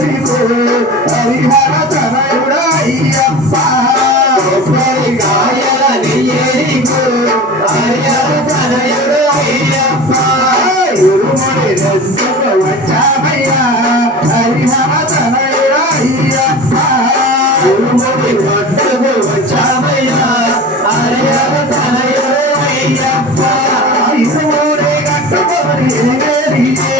శ్రీకు Harihara తనయుడయ్యప్ప గాయలని ఏరికు Harihara తనయుడయ్యప్ప గురుముడి రద్దుకు వచ్చామయ్య Harihara తనయుడయ్యప్ప గురుముడి రద్దుకు వచ్చామయ్య Harihara తనయుడయ్యప్ప Irumudi గట్టుకొని ఎగరిగే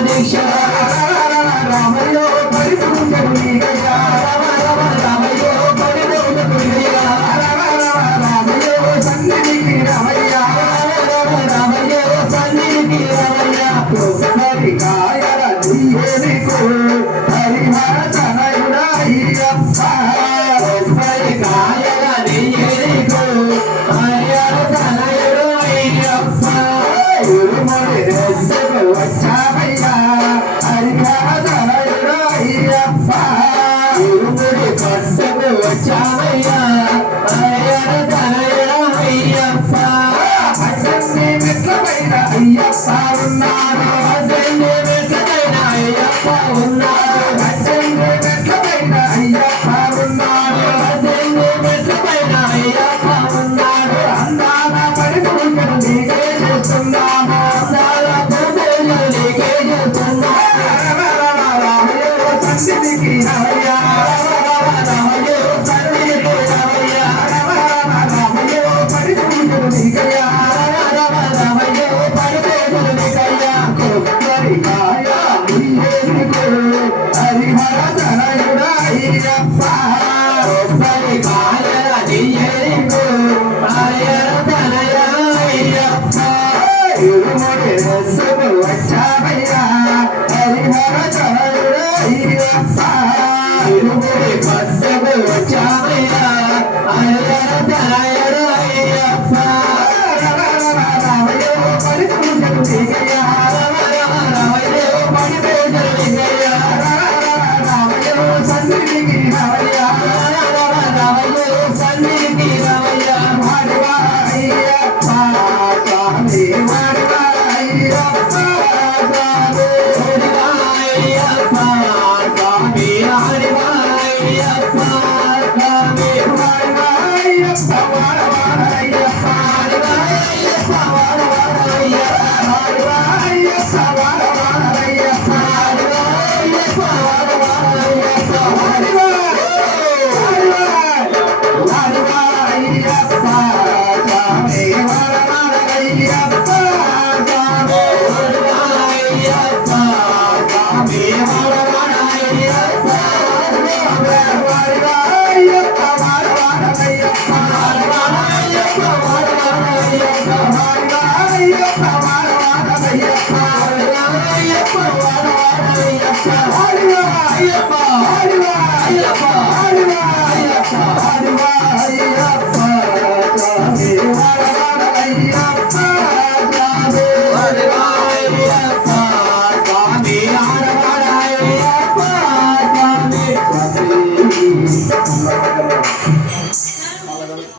Manisha. వచ్చావయ్యా Hari హర చరణ సందరికి రావయ్యా సందరికి రావయ్యా.